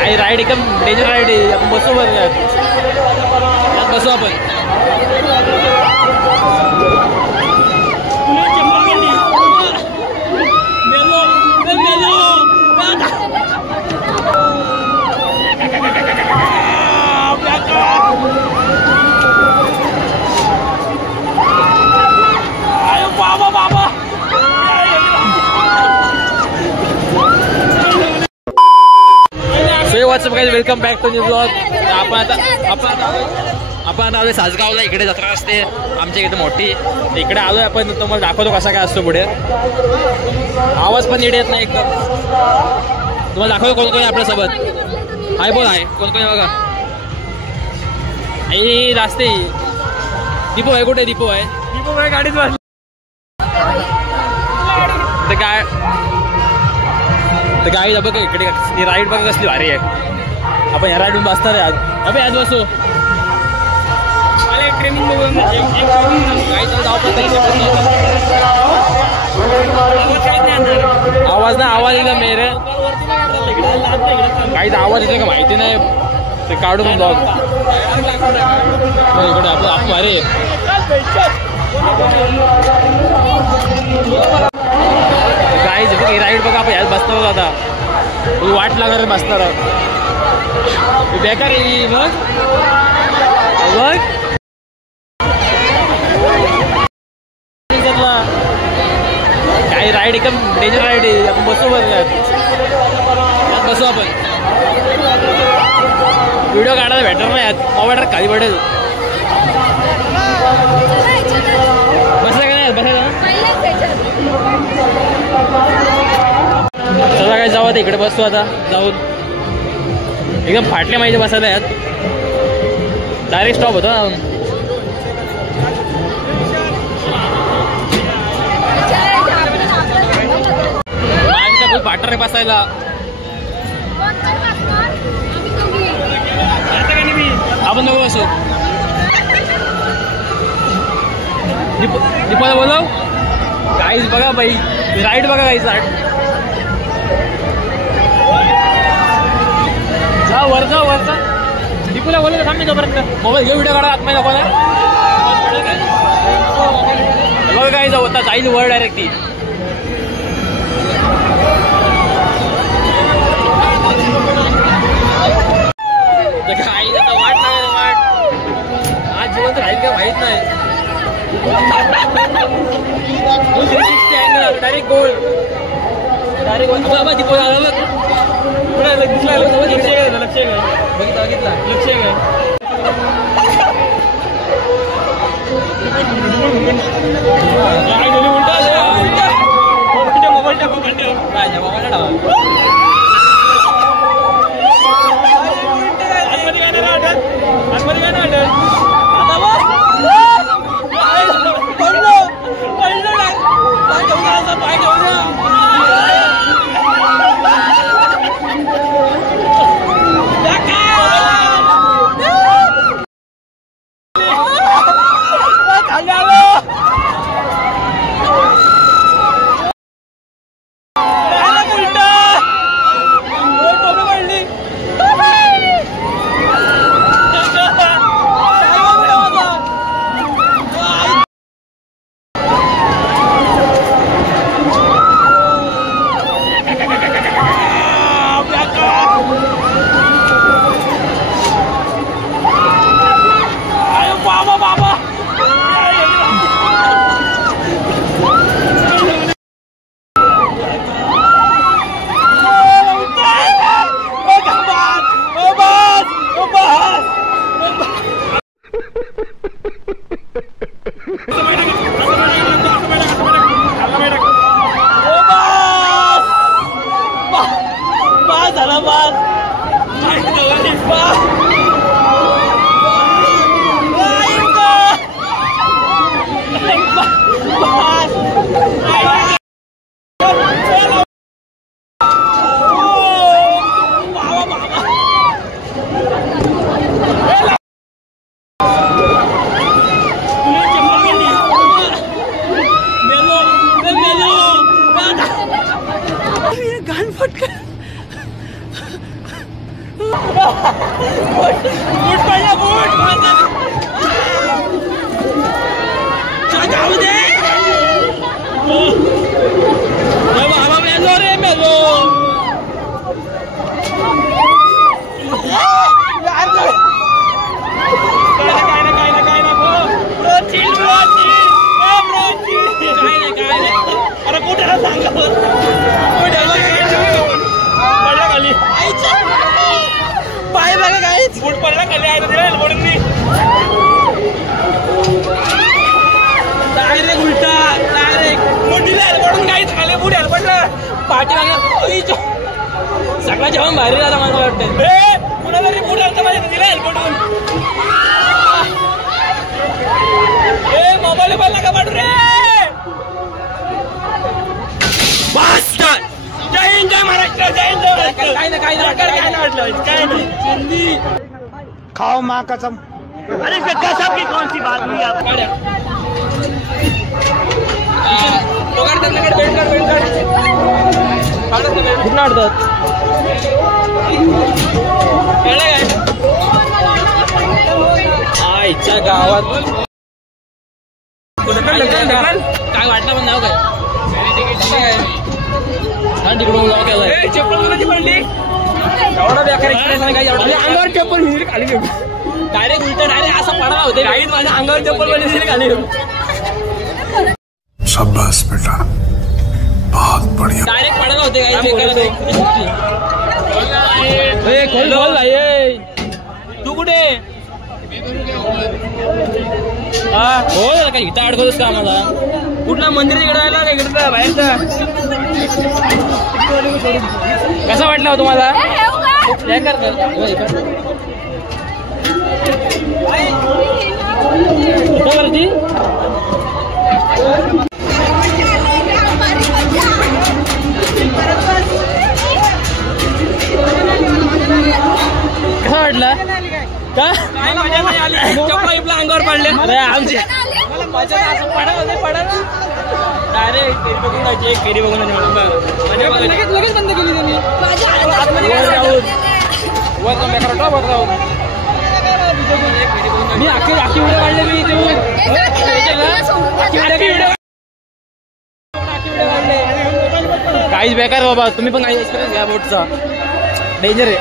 काही राईड एकदम danger ride आहे. आपण बसू बघ यात बसू आपण. Welcome back to new blog. आपण आता आलोय सासगावला. इकडे जत्रा असते आमच्या इकडे मोठी. इकडे आलोय आपण. तुम्हाला दाखवतो कसा काय असतो पुढे. आवाज पण नीट येत नाही एकदम. तुम्हाला दाखवतो कोण कोण आपल्यासोबत. हाय बोल. आहे कोण कोण बघा. आई जास्त दीपू आहे. कुठे दीपू आहे. दीपू आहे गाडीच वाजली. तर काय तर गाडी बघ इकडे राईड बघा कसली भारी आहे. आपण ह्या राईडून बसणार आहे आज. अबे आज बसू. आवाज ना आवाज येईल मेरे. काहीच आवाज येतो का माहिती नाही. ते काढून ब्लॉग इकडे आपण अरे गाईज बघ राईड बघा. आपण ह्यात बसणार आता. वाट लागणार बसणार बेकार आहे मग बघ. काही राईड एकदम डेंजर राईड आहे. आपण बसू बघ यात बसू आपण. व्हिडिओ काढायला भेटणार नाही यात. मोबाईल खाली पडेल. बसला का नाही बसायला. चला काय जाऊ आता. इकडे बसतो आता जाऊन. एकदम फाटले माहिती बसायला यात. डायरेक्ट स्टॉप होतो ना. पार्टनर बसायला. आपण नको बसू. दीपाला बोलव. गाईज बघा बाई राईड बघा. गाईज जा वरचा वरचा. दीपूला बोलव थांब. जोपर्यंत मोबाईल घेऊ व्हिडिओ काढा आत्मा नको. बघा काय जाऊ आता जाईल वर डायरेक्ट ती. वाट लागेल वाट. आज जीवन तर राहील का माहित नाही. Direct goal. डायरेक्ट बाबा दीपो आलं दिसला. लक्ष बघितला बघितला लक्ष पडला खाली आहे हेल्मेट डायरेक्ट उलटा डायरेक्ट मोठीला हेल्मेट काहीच खाली पुढे हेल्मेटला पाठी मागे सगळा जेवण भारी झाला मला वाटतं कुणाला रे पुढे आलता माझ्या दिला हेल्मेटून मोबाईल पाहिला का पाठू रे जय हिंद जय महाराष्ट्र जय हिंद काय नाही वाटलं काय नाही खाओ माँ कसम। अरे कसम की कौन सी बात हुई आप कुठं अडतात आईच्या गावात काय वाटलं पण नाव काय तिकडून चप्पल कोणाची पडली एवढा बेकार एक्सप्रेस आहे काय अंगावर चप्पल मिळेल खाली घेऊन डायरेक्ट उलट डायरेक्ट असं पडा होते काहीच माझ्या अंगावर चप्पल पडली खाली घेऊन शाबाश बेटा बहुत बढ़िया। डायरेक्ट पडायला होते काही खोल भाई तू कुठे हो काय इथं अडकवतोस का आम्हाला कुठला मंदिर इकडे आला ना इकडे बाहेरचा कसा वाटला तुम्हाला वरती कसा वाटला का मजा नाही आली चप्पल इथला अंगावर पडले आमचे मजा असं पडा डायरेक्ट फेरी बघून जायची फेरी बघून लगेच बंद केली त्यांनी मी आखी व्हिडिओ काढले मी काहीच बेकार बाबा तुम्ही पण काही एक्सपिरियन्स घ्या बोटचा डेंजर आहे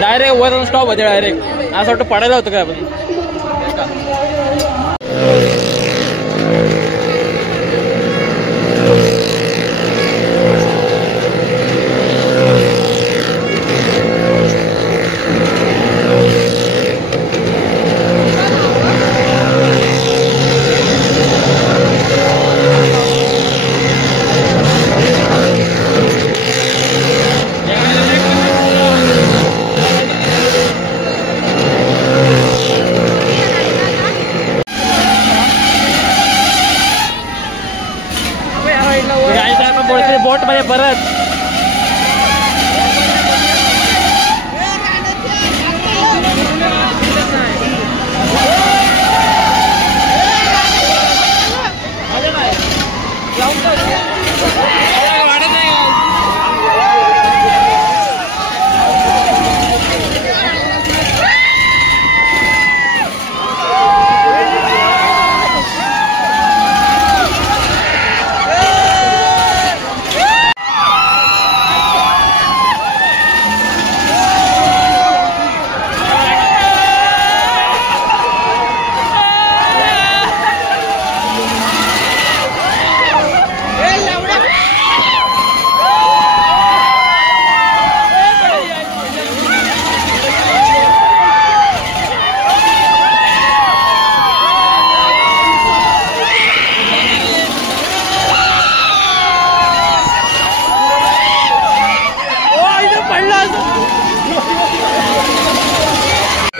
डायरेक्ट वर स्टॉप होते डायरेक्ट असं वाटतं पडायला होतं काय आपण बोट मध्ये परत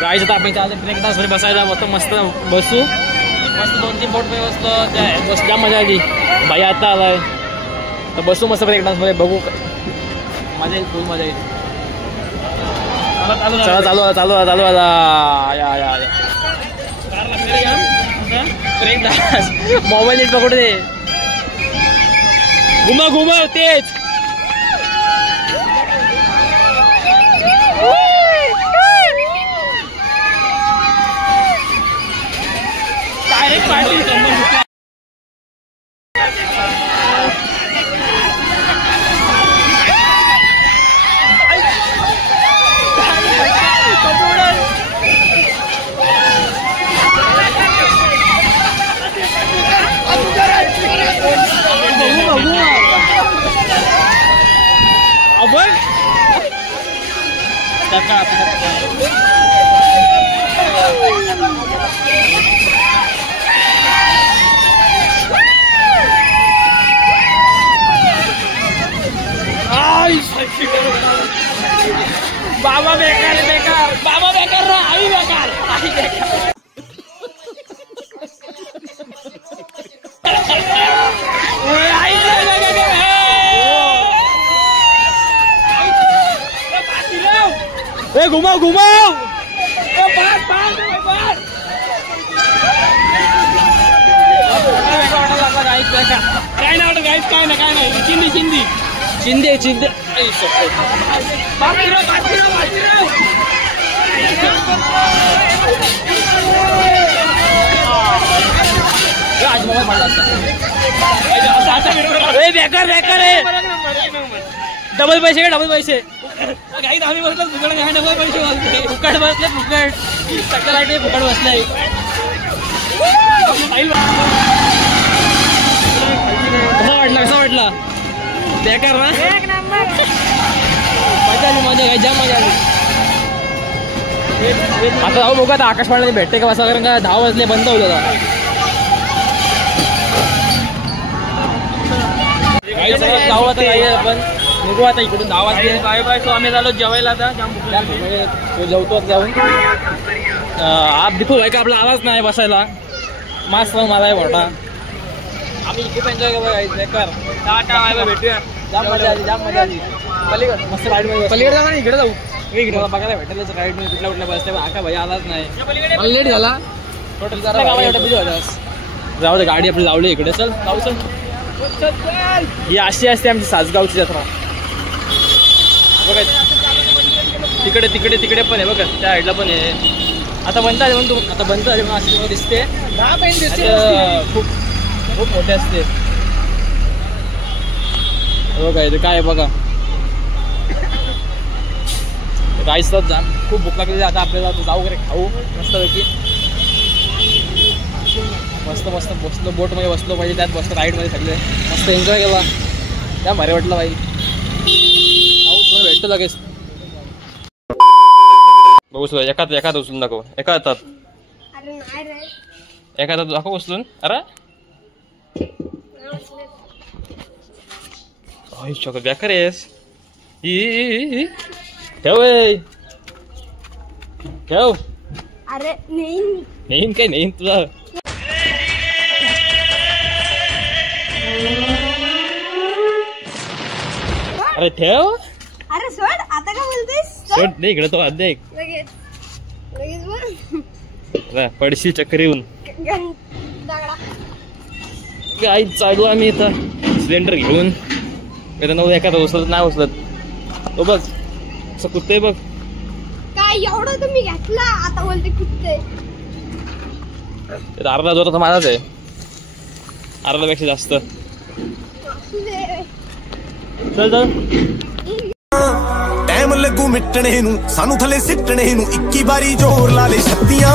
गाईचं तर आपण ब्रेक डान्स मध्ये बसायला मस्त बसू मस्त 2-3 बोट मध्ये बसलो त्या बसल्या मजा आली बाई आता आलाय तर बसू मस्त ब्रेक डान्स मध्ये बघू मजा येईल फुल मजा येईल चला चालू आता या ब्रेक डान्स मोबाईल नीट पकडू दे घुमा तेच बाबा बेकार बेकार बाबा बेकार ना आई बेकार आई बेकार घुमाओ घुमाओ काय नाही वाटत गाईच काय नाही चिंदी चिंदी चिंदे चिंदे बेकार बेकार आहे डबल पैसे का डबल पैसे गाईत आम्ही बसलो फुकट काय डबल पैसे वाजले फुकट बसले फुकट सगळं लाईट फुकट बसलाय कसा वाटला बेकार ना मजा आली मजा काय जाम मजा आली आता जाऊ बघू आता आकाशवाणी भेटते का बसा कारण का 10 वाजले बंद होत होता जाऊ आता आपण निघू आता इकडून 10 वाजले बाय बाय तो आम्ही झालो जेवायला आता जाम भूक लागली. जेवतो जाऊन आप दिखू भाई का आपला आवाज नाही बसायला मास्क मला मोठा आम्ही खूप एन्जॉय केलं कर टाटा बाय बाय भेटूया जाम मजा आली पलीकडे मस्त राईड मध्ये पलीकडे जाऊ इकडे जाऊ इकडे बघायला भेटेल राईड मध्ये कुठल्या बसल्या आका भाई आलाच नाही मला लेट झाला टोटल जाऊ दे गाडी आपली लावली इकडे चल जाऊ चल ही अशी असते आमची सासगावची जत्रा बघा तिकडे तिकडे तिकडे पण आहे बघा त्या साईडला पण आहे आता बंद झाले म्हणून तू आता बंद झाले म्हणून अशी दिसते खूप खूप मोठे असते बघा इथे काय बघा गाईस तर जाम खूप भूक लागलेली आता आपल्याला जाऊ वगैरे खाऊ मस्तपैकी मस्त मस्त बसलो बोटमध्ये बसलो पाहिजे त्यात बसलो राईडमध्ये सगळे मस्त एन्जॉय केला त्या भारी वाटलं बाई जाऊ थोडं भेटतो लगेच बघू सुद्धा एखाद उचलून दाखव एका हातात दाखव उचलून अरे चोक बेकार आहेस ठेव ठेव अरे नेईन काय नेईन तुझा अरे ठेव अरे सोड आता का बोलतेस सोड नाही इकडे तो अध्याय लगेच बोल पडशी चक्री येऊन दगडा काय चालू आम्ही इथं सिलेंडर घेऊन नऊ एखादा उचलत नाही उचलत तो बघ असं कुत्ते बघ काय एवढं तुम्ही घेतला आता बोलते कुत्ते अर्धा जोर तर माझाच आहे अर्ध्यापेक्षा जास्त चल चल ਟਾਈਮ ਲੱਗੂ ਮਿਟਣੇ ਨੂੰ ਸਾਨੂੰ ਥੱਲੇ ਸਿੱਟਣੇ ਨੂੰ 21 ਵਾਰੀ ਜ਼ੋਰ ਲਾ ਲੈ ਛੱਤੀਆਂ